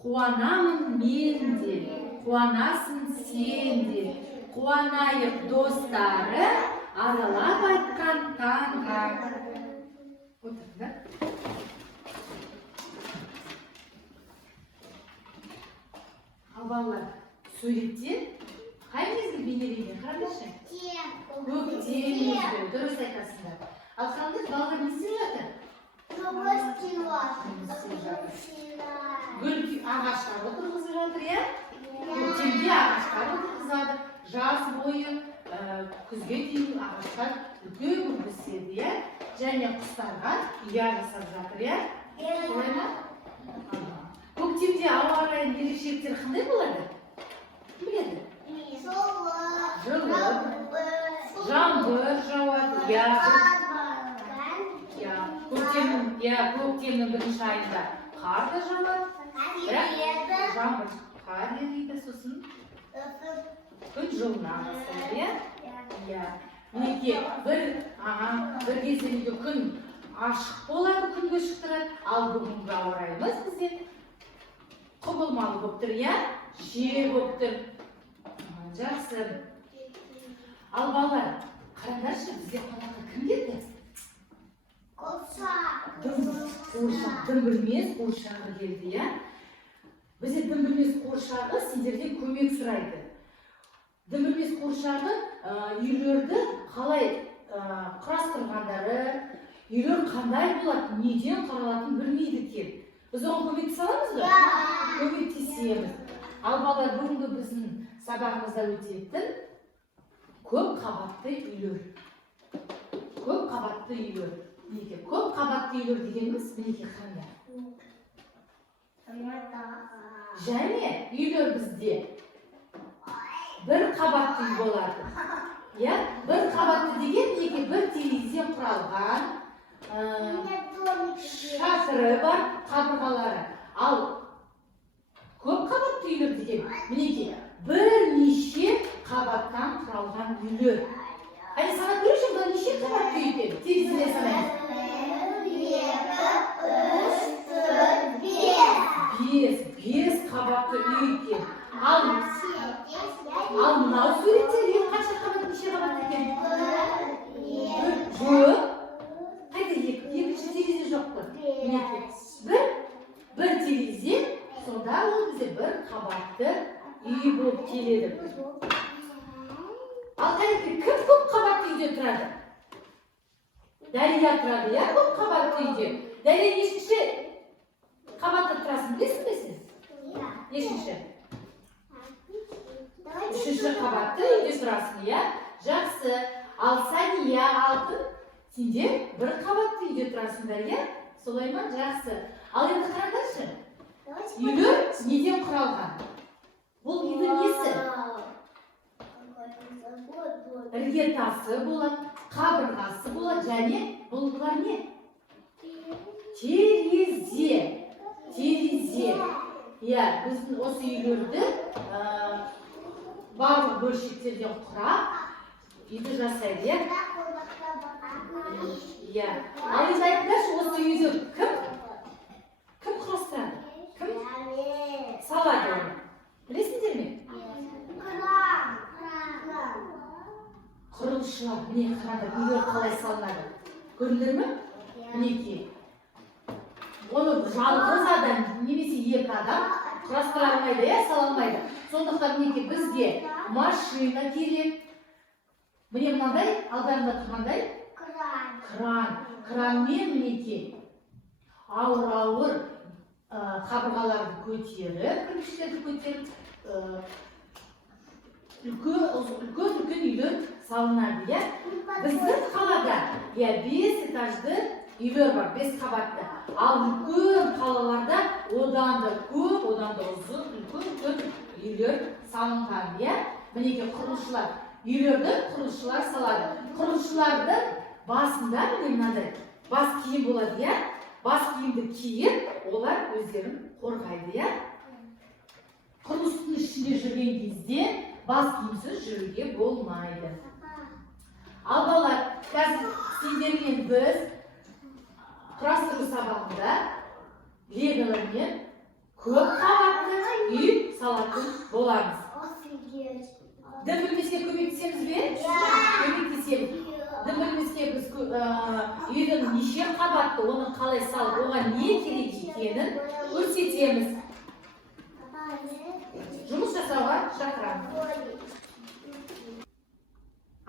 Қуанамын мен де, қуанасың сен де, қуанайық достары, аралап айтқан таңға. Отырыңдар. Ал балалар, суретте қай мезгіл бейнеленген? Қараңдаршы. Көктем мезгілі, дұрыс айтасыңдар. Ал қараңдар, балалар не істеп жатыр? Гүл ағаштар отырғызып жатыр, иә? Көктемде ағаштар отырғызады, жаз бойы күзге дейін ағаштар үлкен өседі, иә? Және құстарға ұя жасап жатыр, иә? Солай ма? Көктемде ауа райының ерекшеліктері қандай болады? Кім біледі? Жылы, жаңбыр жауады, көктемнің бірінші айында қар да жауады, бірақ жаңбыр қар ериді, сосын күн жылына бастайды, иә? Мінекей, бір кезеңде күн ашық болады, күнге шықтырады, ал бүгінгі ауа райымыз бізде құбылмалы болып тұр, иә? Жел болып тұр. Жақсы. Ал балалар, қараңдаршы, бізде қонаққа кім келді? Дүмбілмес қуыршағы келді, иә? Бізде дүмбілмес қуыршағы сендерден көмек сұрайды. Дүмбілмес қуыршағы үйлерді қалай құрастырғандары, үйлер қандай болады, неден құралатынын білмейді екен. Біз оған көмектесе аламыз ба? Көмектесеміз. Ал балалар, бүгінгі біздің сабағымызда өтетін көп қабатты үйлер. Көп қабатты үйлер. Көп қабатты үйлер дегеніміз мінекей қандай? Және үйлер бізде бір қабатты үй болады. Бір қабатты деген мінекей бір терезеден құралған, шатыры бар, қабырғалары. Ал көп қабатты үйлер деген мінекей бірнеше қабаттан құралған үйлер. Әне санап көрейікші, бұда неше қабатты үй екен? Терезеден санаймыз. 5 қабатты үй екен. Ал мынау суреттерге қанша қабат, неше қабат екен? Жоқ. Қайда екінші терезе жоқ қой. Бір терезе, сонда ол бізде бір қабатты үй болып келеді. Ал кәдімгі кім көп қабатты үйде тұрады? Дәрия тұрады, иә, көп қабатты үйде. Дәрия нешінші қабатта тұрасың, білесің бе сіз? Нешінші? 3-ші қабатты үйде тұрасың, иә? Жақсы. Ал Сания, Алтын, сендер бір қабатты үйде тұрасыңдар, иә? Солай ма? Жақсы. Ал енді қараңдаршы. Үйлер неден құралған? Бұл үйдің несі? Іргетасы болады, қабырғасы болады, және бұлар не? Терезе. Иә, біздің осы үйлерді барлық бөлшектерден құрап, үйді жасайды, иә? Иә. Ал енді айтыңдаршы, осы үйді кім құрастырады? Кім салады оны? Білесіңдер ме? Құрылысшылар. Міне қараңдар, үйлер қалай салынады? Көрдіңдер ме? Мінекей. Оны жалғыз адам, немесе 2 адам құрастыра алмайды, иә, сала алмайды. Сондықтан мінекей бізде машина керек. Міне мынандай, алдарында тұрғандай? Кранмен мінекей ауыр қабырғаларды көтеріп, кірпіштерді көтеріп, үлкен үйлер салынады, иә? Біздің қалада 5 этажды үйлер бар, 5 қабатты. Ал үлкен қалаларда одан да көп, одан да ұзын, үлкен үйлер салынған, иә? Мінекей құрылысшылар, үйлерді құрылысшылар салады. Құрылысшылардың басында мынандай бас киім болады, иә? Бас киімді киіп, олар өздерін қорғайды, иә? Құрылыстың ішінде жүрген кезде бас киімсіз жүруге болмайды. Ал балалар, қазір сендермен біз құрастыру сабағында леголармен Көп қабатты үй салатын боламыз. Дым білмеске көмектесеміз бе? Көмектесеміз. Дым білмеске біз үйдің неше қабатты, оны қалай салып, оған не керек екенін көрсетеміз. Жұмыс жасауға шақырамыз.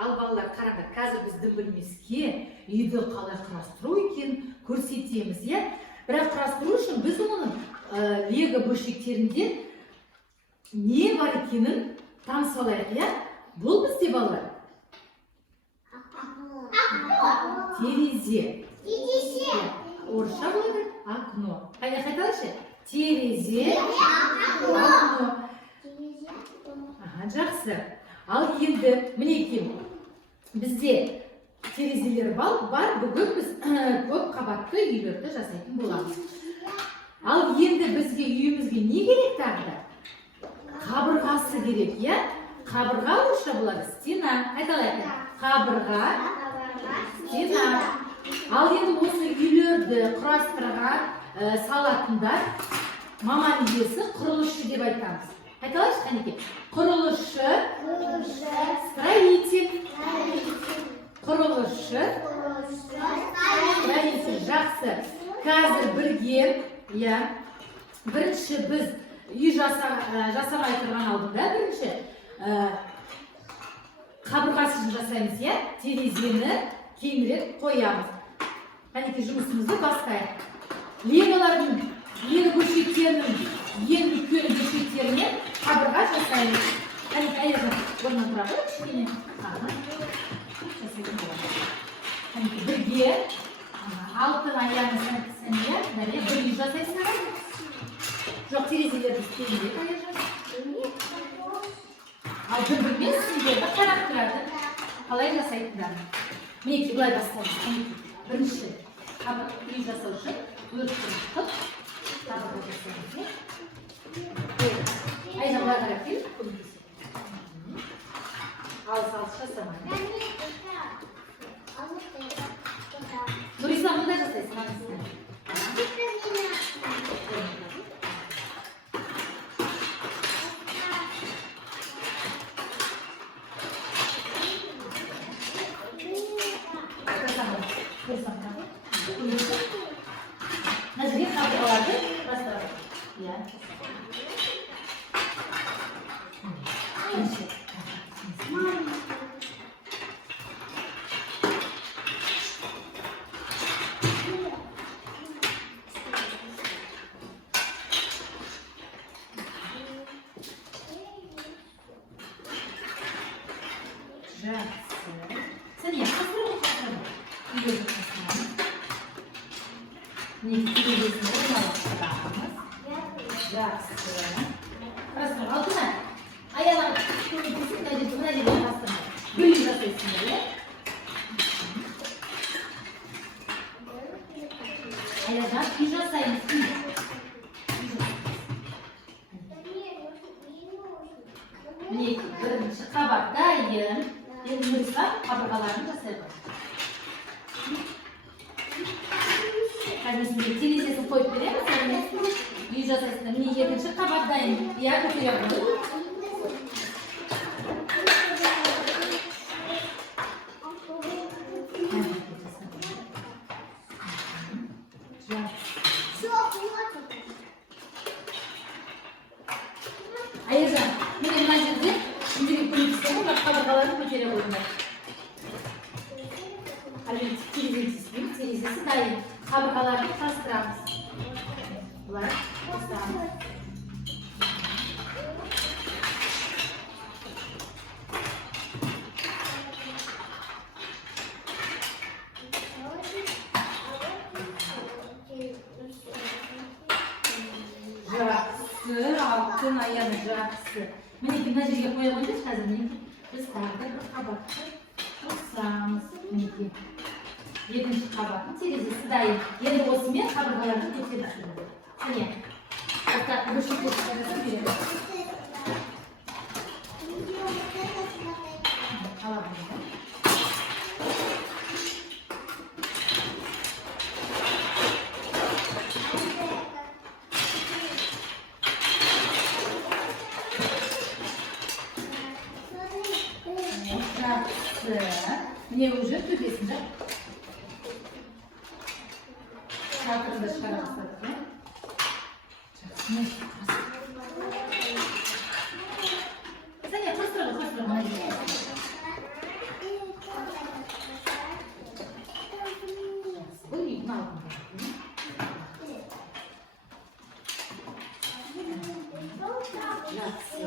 Ал балалар, қараңдар, қазір біз дым білмеске үйді қалай құрастыру екенін көрсетеміз, иә? Бірақ құрастыру үшін біз оның лего бөлшектерінде не бар екенін танысып алайық, иә? Бұл бізде балалар. Терезе. Орысша болады окно. Қайталайықшы. Терезе, окно. Жақсы. Ал енді мінекей бізде терезелер бар, бүгін біз көп қабатты үйлерді жасайтын боламыз. Ал енді бізге үйімізге не керек тағы да? Қабырғасы керек, иә? Қабырға орысша болады стена. Айталайық. Қабырға, стена. Ал енді осы үйлерді құрастырған салатындар маман иесі құрылысшы деп айтамыз. Айталайықшы, қанеке. Құрылысшы, строитель. Құрылысшы, строитель. Жақсы. Қазір бірге, иә, бірінші біз үй жасамай тұрған алдында бірінші қабырғасын жасаймыз, иә? Терезені кейінірек қоямыз. Қанеке, жұмысымызды бастайық. Лего бөлшектерінің ең үлкен бөлшектерінен қабырға жасаймыз. Қанеке, аяғын орнынан тұра қойып кішкене. Қанеке, бірге алтын аяғын сәнге бір үй жасайсыңдар. Жоқ, терезелерді істейміз, аяғын. Ал бір-бірмен сіздерді қарап тұрады. Қалай жасайтындар. Мінекей, бұлай бастаймыз. Бірінші үй жасау үшін өртті қып, қабырға жасаймыз. Айжан, бұлай қарап келіп, көмектесіп. Алыс жасамайды. Нұрислам, бұнда жасайсың, маңызсың. Назire қабырғаларды бастырады. Иә. Бірінші қабаттайын. Енді Нұрислам қабырғаларын жасайды. Қазір сізге терезесін қойып береміз, үй жасайсыздар. Міне екінші қабаттайын. Иә, көтере қойып. Айжан, міне мына жерде үйдегі көлікістегі қабырғаларын көтере қойыңдар. Терезесі дайын. Қабырғаларды құрастырамыз. Бұлар қосамыз. Жақсы, алтын аяғы жақсы. Мінекей мына жерге қоя қойыңыз қазір. Біз тағы бір қабатты қосамыз. Мінекей. Екінші қабаттың терезесі дайын. Енді осымен қабырғаларды көтеріп жүрміз. Міне. Остатқы бөлшектерді жасап береміз. Жақсы. Міне уже төбесінде шатырды шығара бастады. Жақсы. Сәне қыстырғы, мына жерге. Бұл үйдің алдында. Жақсы.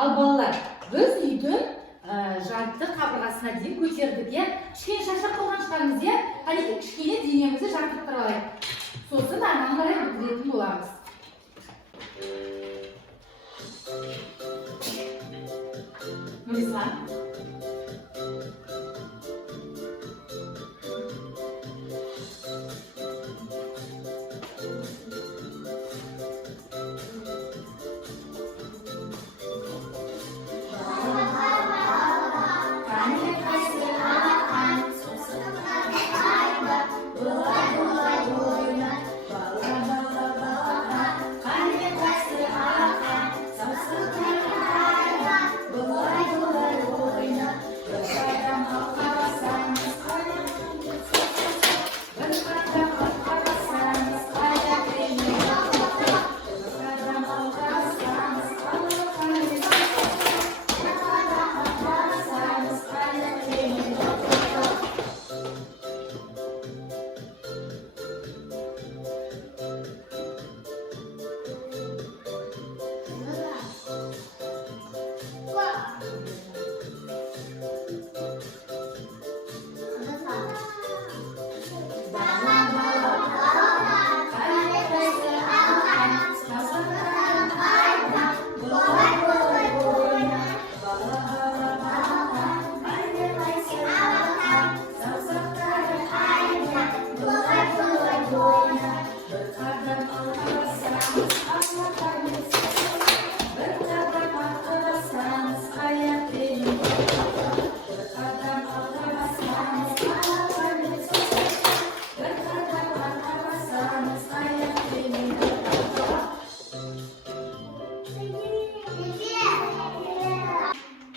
Ал балалар, біз үйдің жарты қабырғасына дейін көтердік, кішкене шаршап қалған шығармыз, қанекей кішкене денемізді жартып тұралайық. Сосын ары қарай бітіретін боламыз. Нұрислам.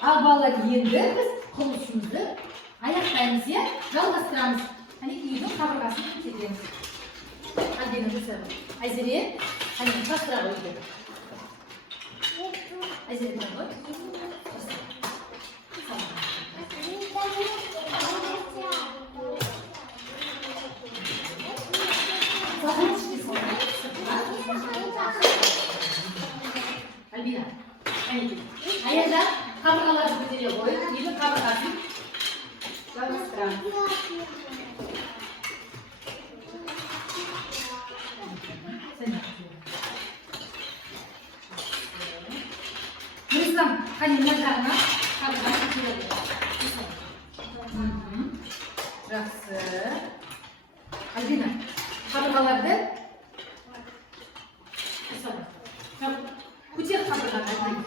Ал балалар, енді біз құрылысымызды аяқтаймыз, жалғастырамыз. Қанекей үйдің қабырғасын көтереміз. Әлдені жасады. Айзере, қанекей бастыра қойды. Айзере тұрған ғой. Альбина, қанекей. Аяқта қабырғаларды көтере қойып, үйдің қабырғасын жалғастырамыз. Нұрислам, қане мына жағына қабырғасын көтереді. Жақсы. Альбина, қабырғаларды көтер қабырғаны.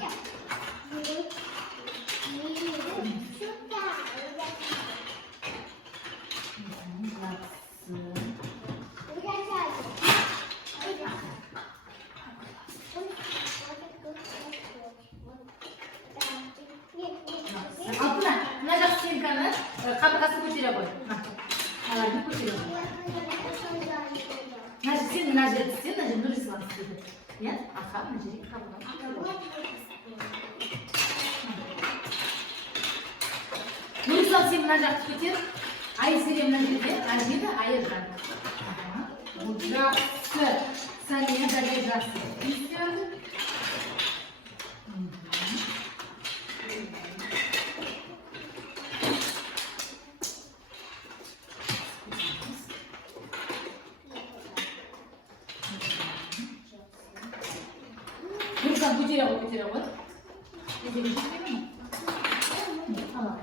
Алтына, мына жақ стенканы қабырғасын көтере қой. Аларды көтере қой. Сен мына жерді істе, мына жерді Нұрислам істеді. Аха, мына жерге қабырғаны көтере қой. Нұрислам, сен мына жақты көтер. Айзере мына жерде, Альбина айырған. Жақсы. Сәлия дәле жақсы. Істеді. Нұрислам, көтере ғой. Көтере ғой. Tamam.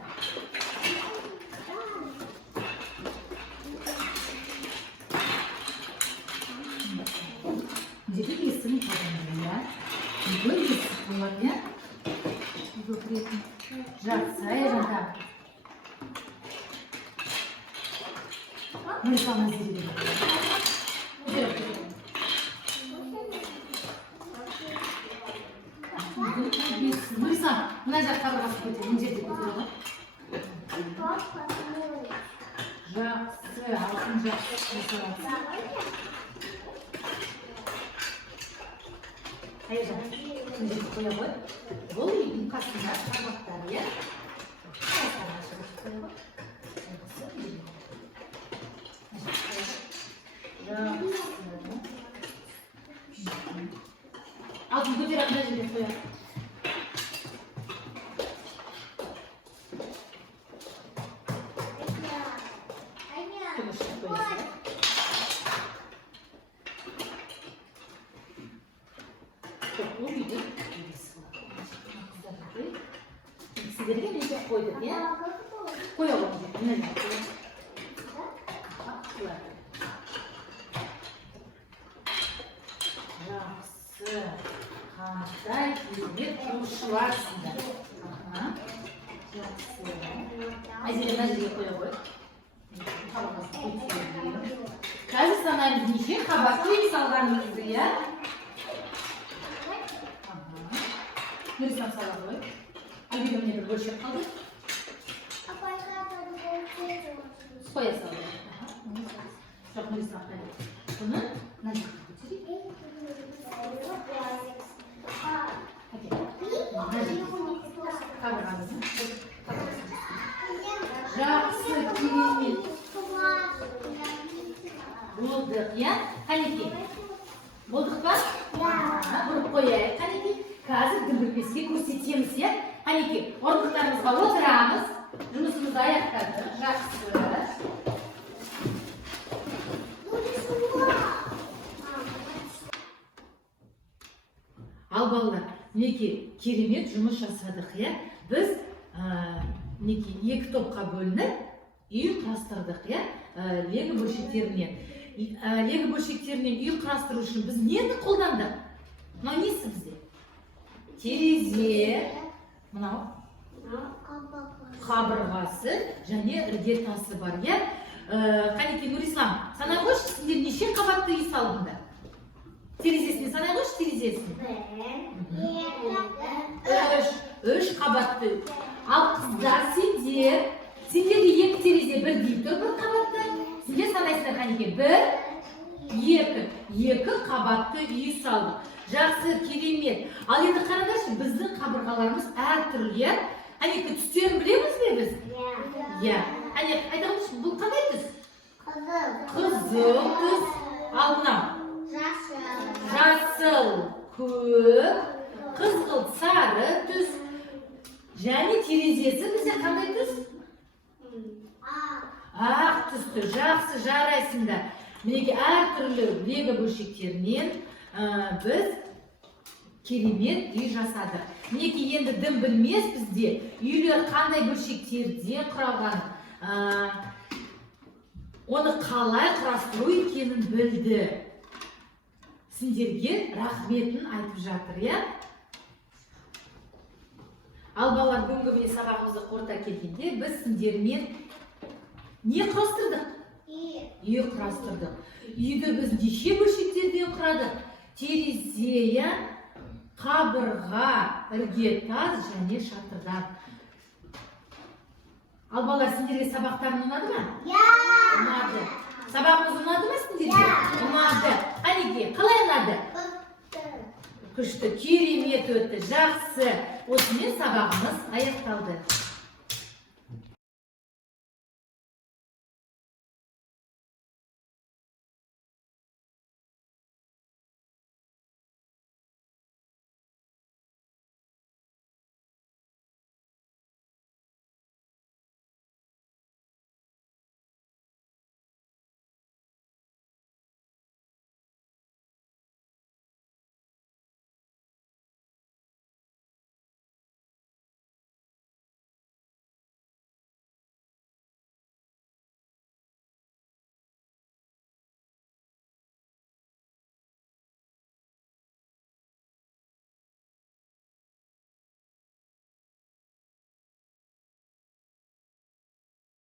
Jadi di sini kadang-kadang juga di sekolahnya үйге кіретін. Жақсы, Айжан тағы. Нұрислам әзірге. Нұрислам, мына жақ қабырғасы көтер, мына жерде көтер. Жақсы, алтын жақсы. Айжан, мына жерде қоя қой. Бұл үйдің қасында табақтар, иә? Алтын көтер ақ, мына жерде қоя. Сіздерге неге қойдық, иә? Қоя қойдық, міне жақсы, қандай керемет жұмысшыларсыңдар. Жақсы. Әзірге мына жерге қоя қой. Қазір санаймыз неше қабатты үй салғанымызды, иә? Нұрислам сала қой. Әлбегі міне бір бөлшек қалды. Қоя салды. Жоқ, Нұрислам қайды. Бұны мына жаққа көтерейік. Қабырғамызын. Жақсы, керемет. Болдық, иә? Қанекей. Болдық па? Бұрып қояйық. Қанекей. Қазір дүмбірбеске көрсетеміз, иә? Қанекей, орындықтарымызға отырамыз. Жұмысымызды аяқтадық. Жақсы. Ал балалар, мінекей керемет жұмыс жасадық, иә? Біз мінекей екі топқа бөлініп, үй құрастырдық, иә? Лего бөлшектерінен. Лего бөлшектерінен үй құрастыру үшін біз нені қолдандық? Мынау несі бізде? Терезе, мынау қабырғасы және іргетасы бар, иә? Қанекей, Нұрислам, санай қойшы, сендер неше қабатты үй салдыңдар? Терезесіне санай қойшы, терезесіне. Үш қабатты. Ал қыздар, сендерге екі терезе бірдей тұр, бір қабатты. Сендер санайсыңдар, Қанекей, екі қабатты үй салдық. Жақсы, керемет. Ал енді қараңдаршы, біздің қабырғаларымыз әртүрлі. Қанекей, түстерін білеміз бе біз? Иә. Қанекей, айтамыз, бұл қандай түс? Қызыл түс. Ал мынау? Жасыл, көк, қызғылт, сары түс. Және терезесі бізде қандай түс? Ақ түсті. Жақсы, жарайсыңдар. Мінекей әртүрлі лего бөлшектерінен біз керемет үй жасадық. Мінекей енді дым білмес бізде үйлер қандай бөлшектерден құралғанын, оны қалай құрастыру екенін білді. Сендерге рахметін айтып жатыр, иә? Ал балалар, бүгінгі міне сабағымызды қорыта келгенде біз сендермен не құрастырдық? Үй құрастырдық. Үйді біз неше бөлшектерден құрадық? Терезе, қабырға, іргетас және шатырдан. Ал балалар, сендерге сабақтарың ұнады ма? Ұнады. Сабағымыз ұнады ма сендерге? Ұнады. Қанекей, қалай ұнады? Күшті, керемет өтті, жақсы. Осымен сабағымыз аяқталды.